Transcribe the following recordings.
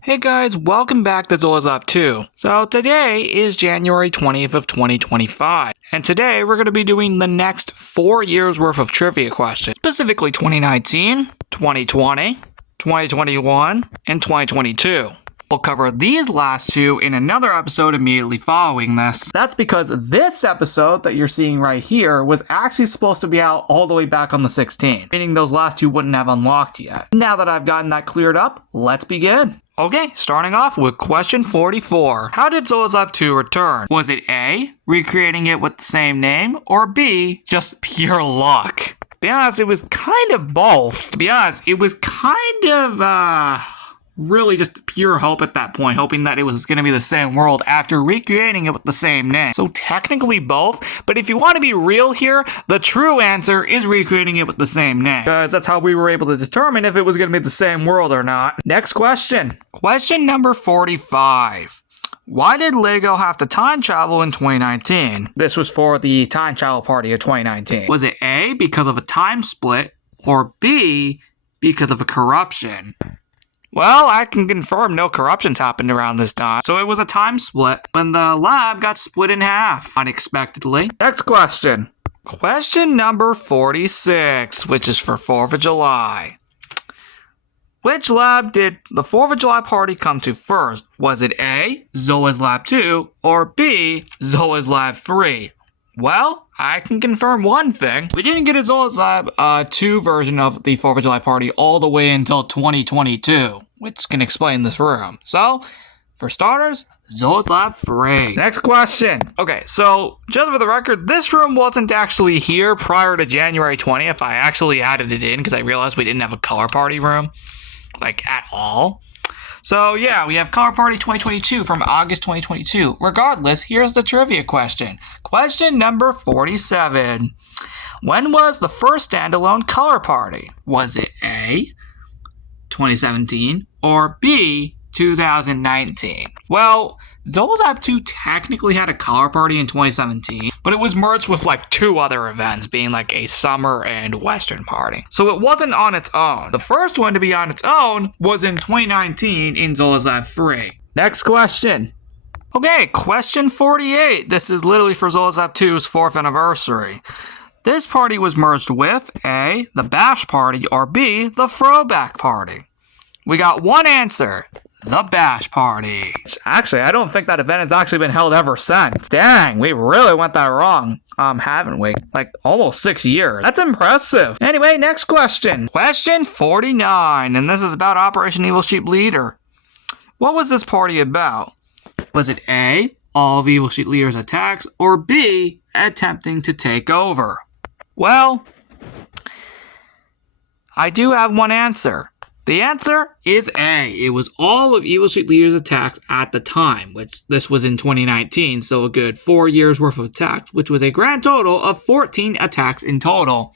Hey guys, welcome back to Zola's Lab 2. So today is January 20th of 2025, and today we're going to be doing the next 4 years worth of trivia questions, specifically 2019, 2020, 2021, and 2022. We'll cover these last two in another episode immediately following this. That's because this episode that you're seeing right here was actually supposed to be out all the way back on the 16th, meaning those last two wouldn't have unlocked yet. Now that I've gotten that cleared up, let's begin. Okay, starting off with question 44. How did Zola's Lab 2 return? Was it A, recreating it with the same name, or B, just pure luck? To be honest, it was kind of both. To be honest, it was kind of, really just pure hope at that point, hoping that it was going to be the same world after recreating it with the same name. So technically both, but if you want to be real here, the true answer is recreating it with the same name. Because that's how we were able to determine if it was going to be the same world or not. Next question. Question number 45. Why did LEGO have to time travel in 2019? This was for the time travel party of 2019. Was it A, because of a time split, or B, because of a corruption? Well, I can confirm no corruptions happened around this time. So it was a time split when the lab got split in half, unexpectedly. Next question. Question number 46, which is for 4th of July. Which lab did the 4th of July party come to first? Was it A, Zola's Lab 2, or B, Zola's Lab 3? Well, I can confirm one thing. We didn't get a Zola's Lab 2 version of the 4th of July party all the way until 2022, which can explain this room. So, for starters, Zola's Lab 3. Next question. Okay, so just for the record, this room wasn't actually here prior to January 20th. I actually added it in because I realized we didn't have a color party room, like at all. So yeah, we have Color Party 2022 from August 2022. Regardless, here's the trivia question. Question number 47. When was the first standalone Color Party? Was it A, 2017, or B, 2019? Well, Zola's Lab 2 technically had a Color Party in 2017, but it was merged with like two other events, being like a summer and western party. So it wasn't on its own. The first one to be on its own was in 2019 in Zola's Lab 3. Next question. Okay, question 48. This is literally for Zola's Lab 2's 4th anniversary. This party was merged with A, the Bash Party, or B, the Throwback Party. We got one answer. The Bash Party. Actually, I don't think that event has actually been held ever since. Dang, we really went that wrong. Haven't we? Like, almost 6 years. That's impressive. Anyway, next question. Question 49, and this is about Operation Evil Sheep Leader. What was this party about? Was it A, all of Evil Sheep Leader's attacks, or B, attempting to take over? Well, I do have one answer. The answer is A. It was all of Evil Sheep Leader's attacks at the time, which this was in 2019, so a good 4 years worth of attacks, which was a grand total of 14 attacks in total.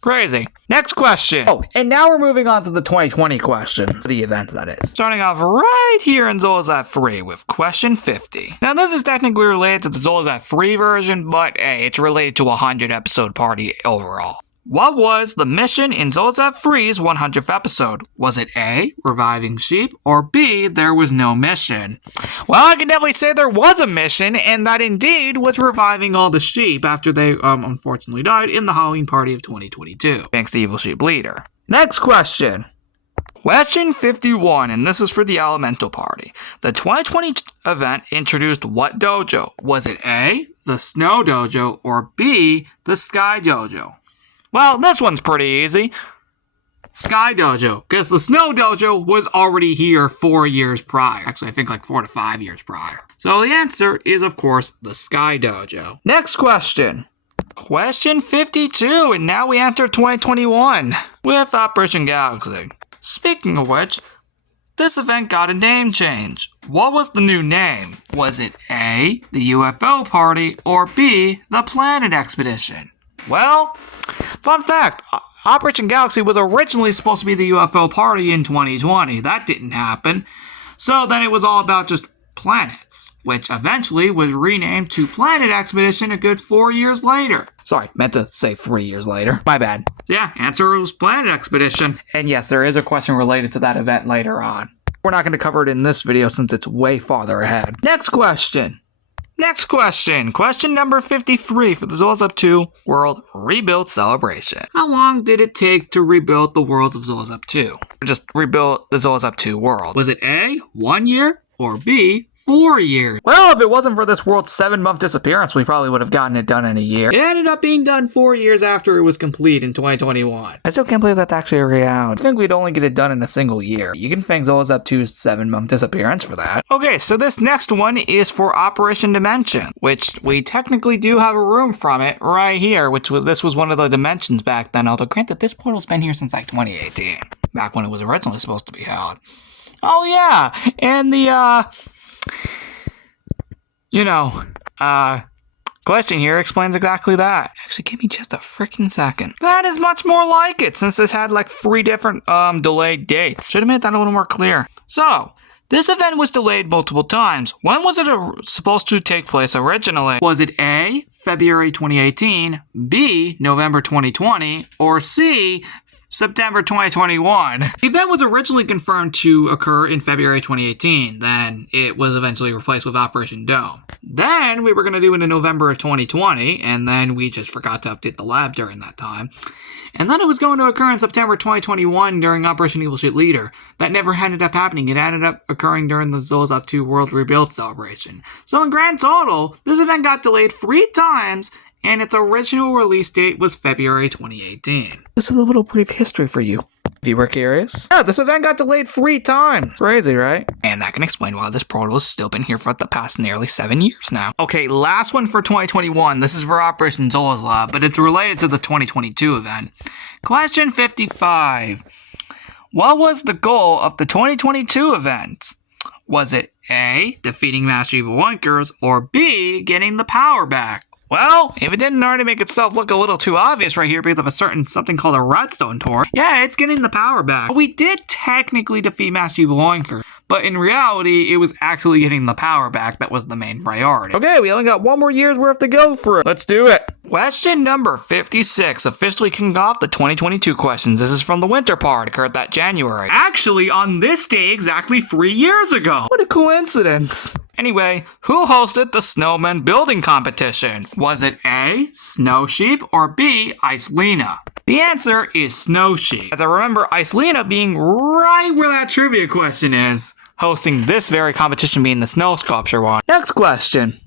Crazy. Next question. Oh, and now we're moving on to the 2020 question. The event, that is. Starting off right here in Zola's Lab 3 with question 50. Now, this is technically related to the Zola's Lab 3 version, but hey, it's related to a 100 episode party overall. What was the mission in Zola's Lab 3's 100th episode? Was it A, reviving sheep, or B, there was no mission? Well, I can definitely say there was a mission, and that indeed was reviving all the sheep after they unfortunately died in the Halloween party of 2022, thanks to Evil Sheep Leader. Next question. Question 51, and this is for the Elemental Party. The 2020 event introduced what dojo? Was it A, the Snow Dojo, or B, the Sky Dojo? Well, this one's pretty easy. Sky Dojo, because the Snow Dojo was already here 4 years prior. Actually, I think like 4 to 5 years prior. So the answer is, of course, the Sky Dojo. Next question. Question 52, and now we enter 2021 with Operation Galaxy. Speaking of which, this event got a name change. What was the new name? Was it A, the UFO Party, or B, the Planet Expedition? Well, fun fact, Operation Galaxy was originally supposed to be the UFO Party in 2020. That didn't happen. So then it was all about just planets, which eventually was renamed to Planet Expedition a good 4 years later. Sorry, meant to say 3 years later. My bad. Yeah, answer was Planet Expedition. And yes, there is a question related to that event later on. We're not going to cover it in this video since it's way farther ahead. Next question. Question number 53 for the Zolas Up 2 World Rebuild Celebration. How long did it take to rebuild the world of Zolas Up 2? Or just rebuild the Zolas Up 2 world? Was it A, 1 year, or B, 4 years? Well, if it wasn't for this world's 7-month disappearance, we probably would have gotten it done in a year. It ended up being done 4 years after it was complete in 2021. I still can't believe that's actually a reality. I think we'd only get it done in a single year. You can thank Zolas Up 2's 7-month disappearance for that. Okay, so this next one is for Operation Dimension, which we technically do have a room from it right here, this was one of the dimensions back then, although granted this portal's been here since like 2018, back when it was originally supposed to be held. Oh yeah, and the question here explains exactly that. Actually, give me just a freaking second. That is much more like it, since this had like 3 different delayed dates. Should have made that a little more clear. So, this event was delayed multiple times. When was it supposed to take place originally? Was it A, February 2018, B, November 2020, or C, September 2021. The event was originally confirmed to occur in February 2018, then it was eventually replaced with Operation Dome. Then we were going to do it in November of 2020, and then we just forgot to update the lab during that time. And then it was going to occur in September 2021 during Operation Evil Shit Leader. That never ended up happening. It ended up occurring during the Zolas Up 2 World Rebuild Celebration. So in grand total, this event got delayed 3 times, and its original release date was February 2018. This is a little brief history for you, if you were curious. Yeah, this event got delayed 3 times. Crazy, right? And that can explain why this portal has still been here for the past nearly 7 years now. Okay, last one for 2021. This is for Operation Zola's Lab, but it's related to the 2022 event. Question 55. What was the goal of the 2022 event? Was it A, defeating Master Evil Oinkers, or B, getting the power back? Well, if it didn't already make itself look a little too obvious right here because of something called a redstone tour, yeah, it's getting the power back. We did technically defeat Master Evil Oinker, but in reality, it was actually getting the power back that was the main priority. Okay, we only got 1 more year's worth to go for it. Let's do it. Question number 56, officially kicking off the 2022 questions. This is from the winter part, occurred that January. Actually, on this day, exactly 3 years ago. What a coincidence. Anyway, who hosted the Snowman Building Competition? Was it A, Snow Sheep, or B, Icelina? The answer is Snow Sheep. As I remember Icelina being right where that trivia question is, hosting this very competition being the Snow Sculpture one. Next question.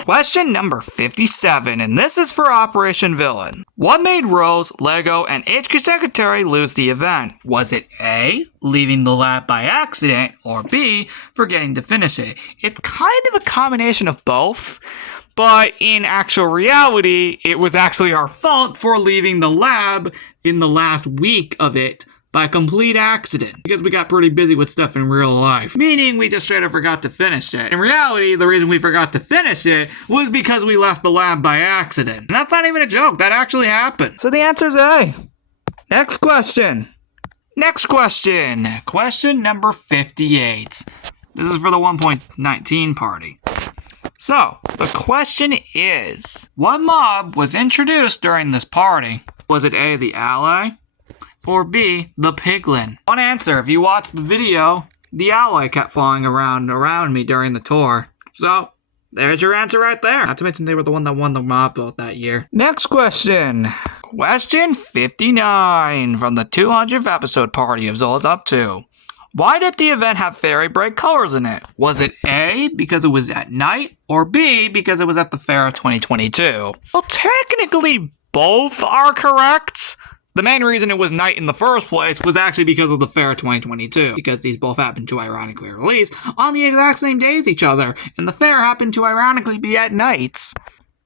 Question number 57, and this is for Operation Villain. What made Rose, Lego, and HQ Secretary lose the event? Was it A, leaving the lab by accident, or B, forgetting to finish it? It's kind of a combination of both, but in actual reality, it was actually our fault for leaving the lab in the last week of it by complete accident, because we got pretty busy with stuff in real life. Meaning we just straight up forgot to finish it. In reality, the reason we forgot to finish it was because we left the lab by accident. And that's not even a joke, that actually happened. So the answer's A. Next question. Question number 58. This is for the 1.19 party. So, the question is, what mob was introduced during this party? Was it A, the Ally? Or B, the Piglin? One answer, if you watch the video, the Ally kept flying around me during the tour. So, there's your answer right there. Not to mention they were the one that won the mob vote that year. Next question. Question 59 from the 200th episode party of Zolas Up 2. Why did the event have very bright colors in it? Was it A, because it was at night, or B, because it was at the fair of 2022? Well, technically both are correct. The main reason it was night in the first place was actually because of the Fair 2022, because these both happened to ironically release on the exact same day as each other, and the Fair happened to ironically be at nights.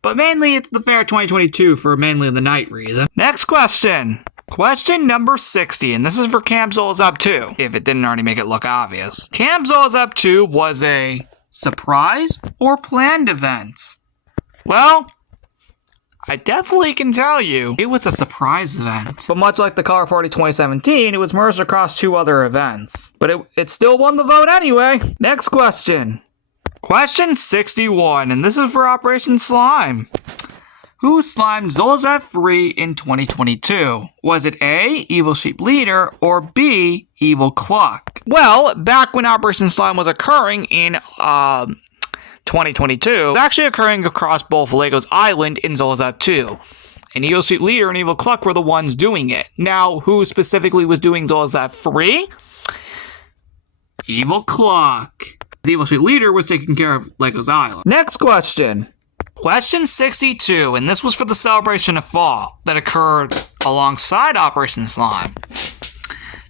But mainly it's the Fair 2022 for mainly the night reason. Next question. Question number 60, and this is for Camp Zolas Up 2, if it didn't already make it look obvious. Camp Zolas Up 2 was a surprise or planned event? Well, I definitely can tell you it was a surprise event. But much like the Color Party 2017, it was merged across 2 other events. But it still won the vote anyway. Next question. Question 61, and this is for Operation Slime. Who slimed Zolozat free in 2022? Was it A, Evil Sheep Leader, or B, Evil Cluck? Well, back when Operation Slime was occurring in 2022, it was actually occurring across both Legos Island and Zolozat 2. And Evil Sheep Leader and Evil Cluck were the ones doing it. Now, who specifically was doing Zolozat free? Evil Cluck. The Evil Sheep Leader was taking care of Legos Island. Next question. Question 62, and this was for the celebration of fall that occurred alongside Operation Slime.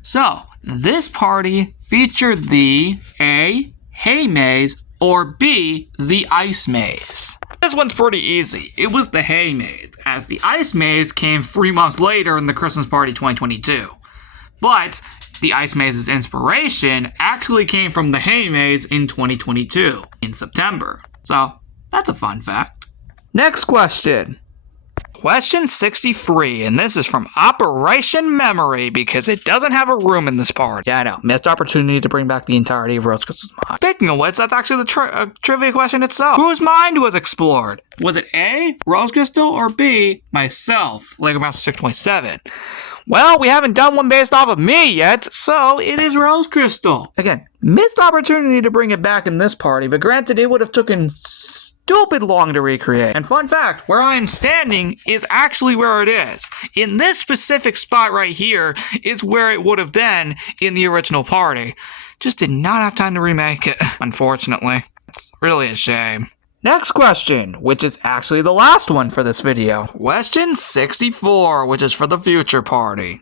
So, this party featured the A, Hay Maze, or B, the Ice Maze. This one's pretty easy. It was the Hay Maze, as the Ice Maze came 3 months later in the Christmas Party 2022. But the Ice Maze's inspiration actually came from the Hay Maze in 2022, in September. So, that's a fun fact. Next question. Question 63, and this is from Operation Memory because it doesn't have a room in this party. Yeah, I know. Missed opportunity to bring back the entirety of Rose Crystal's mind. Speaking of which, that's actually the trivia question itself. Whose mind was explored? Was it A, Rose Crystal, or B, myself, Lego Master 6.7? Well, we haven't done one based off of me yet, so it is Rose Crystal. Again, missed opportunity to bring it back in this party, but granted, it would have taken stupid long to recreate. And fun fact, where I am standing is actually where it is. In this specific spot right here is where it would have been in the original party. Just did not have time to remake it, unfortunately. It's really a shame. Next question, which is actually the last one for this video. Question 64, which is for the future party.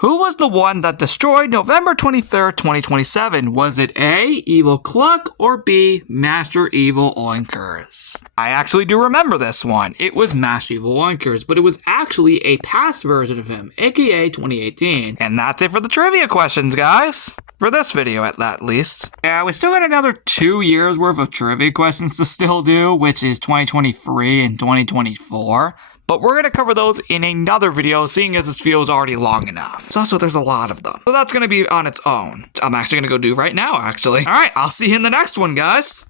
Who was the one that destroyed November 23rd, 2027? Was it A, Evil Cluck, or B, Master Evil Oinkers? I actually do remember this one. It was Master Evil Oinkers, but it was actually a past version of him, aka 2018. And that's it for the trivia questions, guys. For this video, at least. Yeah, we still got another 2 years worth of trivia questions to still do, which is 2023 and 2024. But we're going to cover those in another video, seeing as this video is already long enough. So also, there's a lot of them. So that's going to be on its own. I'm actually going to go do right now, actually. Alright, I'll see you in the next one, guys.